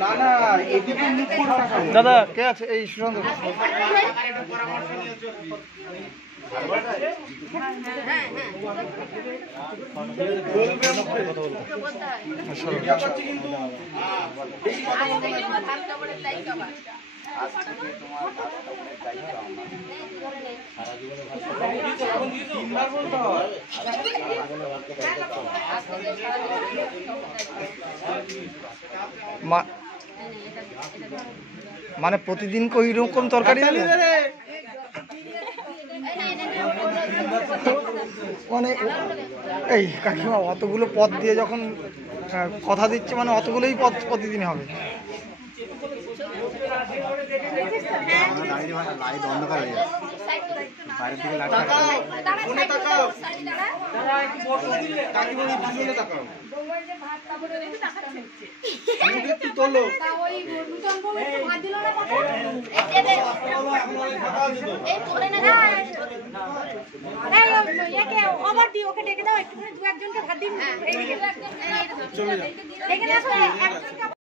না না এদিকে মুখ করে তাকাও। দাদা কে আছে এই সুশান্ত? মানে প্রতিদিন কই রকম তরকারি মানে এই কাকিমা অতগুলো পদ দিয়ে যখন কথা দিচ্ছে মানে অতগুলোই পদ প্রতিদিন হবে। লাইট অন্ধকার হয়ে যাচ্ছে, বাইরের দিকে লাইট ওকে ডেকে দাও, একটুখানি দু একজনকে ভাত দিন।